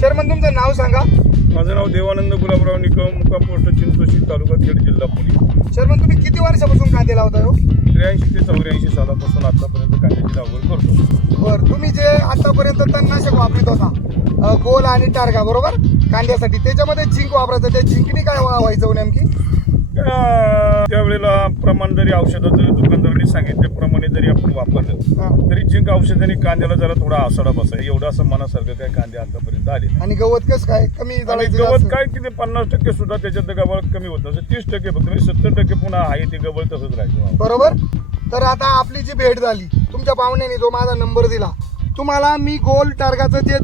Chairman तुमचं नाव सांगा. माझं नाव देवानंद गुलाबराव निकम मुक्काम पोस्ट चिंचोशी तालुका खेड जिल्हा पुणे. चेअरमन तुम्ही किती वर्षापासून कांदे लावताय हो? त्र्याऐंशी ते चौऱ्याऐंशी सालापासून आतापर्यंत कांद्याची लागवड करतो. बर तुम्ही जे आतापर्यंत तणनाशक वापरत होता गोल आणि टारगा बरोबर? कांद्यासाठी त्याच्यामध्ये झिंक वापरायचं त्या झिंकनी काय व्हा- व्हायचं हो नेमकी? त्यावेळेला प्रमाण जरी औषधं जरी दुकानदारांनी सांगितल्याप्रमाणे जरी आपण वापरलं. तरी जिंक औषधाने कांद्याला जरा थोडा आसाडा बसाय एवढं असं मनासारखं काय कांदे आतापर्यंत आले. आणि गवत कस काय? कमी गवत? काय किती? पन्नास टक्के सुद्धा त्याच्यात गवळ कमी होत नसतं. तीस टक्के फक्त. म्हणजे सत्तर टक्के पुन्हा आहे ते गवळ तसंच राहायचं बरोबर? तर आता आपली जी भेट झाली तुमच्या पाहुण्याने जो माझा नंबर दिला तुम्हाला मी गोल टार्गाचं जे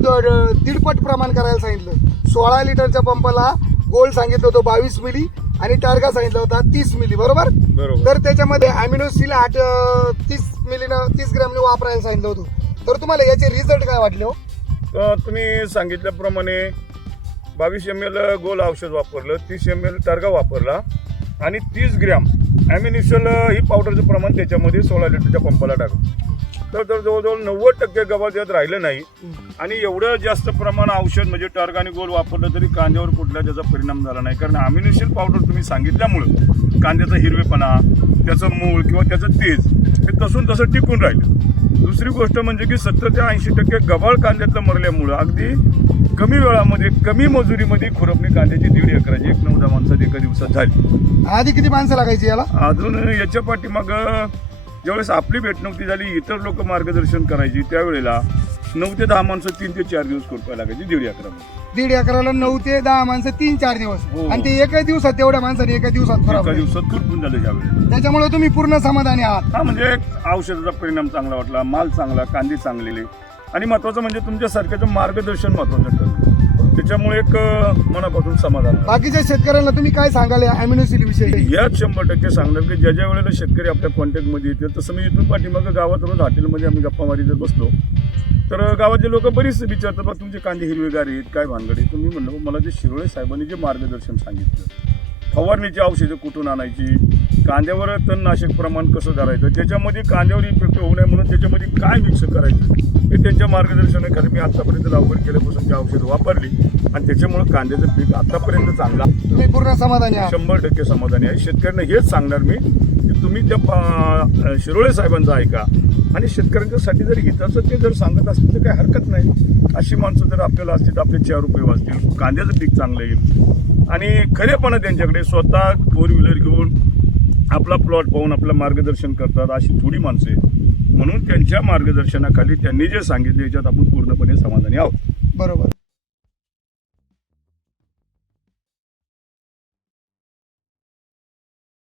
दीडपट प्रमाण करायला सांगितलं. सोळा लिटरच्या पंपाला गोल सांगितलं होतं बावीस मिली. आणि टार्गा सांगितलं होता तीस मिली बरोबर? बरोबर. तर त्याच्यामध्ये अॅमिनोसिल आठ तीस मिलीनं तीस ग्रॅमने वापरायला सांगितलं होतं. तर तुम्हाला याचे रिझल्ट काय वाटले हो? तर तुम्ही सांगितल्याप्रमाणे बावीस एम एल गोल औषध वापरलं तीस एम एल टार्गा वापरला आणि तीस ग्रॅम ॲम्युनिशन ही पावडरचं प्रमाण त्याच्यामध्ये सोळा लिटरच्या पंपाला टाकलं. तर तर जवळजवळ नव्वद टक्के गव्हा त्यात राहिलं नाही. आणि एवढं जास्त प्रमाण औषध म्हणजे टार्गा आणि गोल वापरलं तरी कांद्यावर कुठला त्याचा परिणाम झाला नाही. कारण अम्युनिशन पावडर तुम्ही सांगितल्यामुळं कांद्याचा हिरवेपणा त्याचं मूळ किंवा त्याचं तेज हे तसून तसं टिकून राहिलं. दुसरी गोष्ट म्हणजे की सत्तर ते ऐंशी टक्के गव्हाळ कांद्यातलं मरल्यामुळं अगदी कमी वेळामध्ये कमी मजुरीमध्ये खुरपणी कांद्याची दीड एकराची एक नऊ दहा माणसात एका दिवसात झाली. आधी किती माणसं लागायची याला? अजून याच्या पाठीमाग ज्यावेळेस आपली भेट नव्हती झाली इतर लोक मार्गदर्शन करायची त्यावेळेला नऊ ते दहा माणसं तीन ते चार दिवस खुरपायला लागायची? दीड एकरामध्ये दीड एकराला नऊ ते दहा माणसं तीन चार दिवस. हो. आणि ते एका दिवसात तेवढ्या माणसाने एका दिवसात एका दिवसात खुरपून झालं त्यावेळेला त्याच्यामुळे तुम्ही पूर्ण समाधानी आहात. हा म्हणजे एक औषधाचा परिणाम चांगला वाटला माल चांगला कांदे चांगलेले. आणि महत्वाचं म्हणजे तुमच्या सारख्याचं मार्गदर्शन महत्वाचं ठरलं त्याच्यामुळे एक मनापासून समाधान. बाकीच्या शेतकऱ्यांना तुम्ही काय सांगाल अॅम्युनिसिल विषयी? याच शंभर टक्के सांगणार की ज्या ज्या वेळेला शेतकरी आपल्या कॉन्टॅक्टमध्ये येतील तसं मी इथून पाठीमागं गावात रोज हॉटेलमध्ये आम्ही गप्पा मारी जर बसलो. तर गावातले लोक बरीच विचारतात बा तुमचे कांदे हिरवेगार आहेत काय भानगड आहे? तुम्ही म्हणलं "बा, मला जे शिरोळे साहेबांनी जे मार्गदर्शन सांगितलं फवारणीची औषधं कुठून आणायची कांद्यावर तणनाशक प्रमाण कसं धरायचं त्याच्यामध्ये कांद्यावर इफेक्ट होऊ नये म्हणून त्याच्यामध्ये काय मिक्स करायचं? हे त्यांच्या मार्गदर्शनाखाली मी आतापर्यंत लागवड केल्यापासून ती औषधं वापरली आणि त्याच्यामुळे कांद्याचं पीक आतापर्यंत चांगला तुम्ही पूर्ण समाधानी शंभर टक्के समाधानी आहे. शेतकऱ्यांना हेच सांगणार मी की तुम्ही त्या शिरोळे साहेबांचं ऐका. आणि शेतकऱ्यांच्यासाठी जर हिताचं ते जर सांगत असतील तर काही हरकत नाही. अशी माणसं जर आपल्याला असतील तर आपले चार रुपये वाचतील कांद्याचं पीक चांगलं येईल. आणि खरेपणा त्यांच्याकडे स्वतः फोर व्हीलर घेऊन आपला प्लॉट पाहून आपलं मार्गदर्शन करतात अशी थोडी माणसं आहेत. म्हणून त्यांच्या मार्गदर्शनाखाली त्यांनी जे सांगितले याच्यात आपण पूर्णपणे समाधानी आहोत. बरोबर.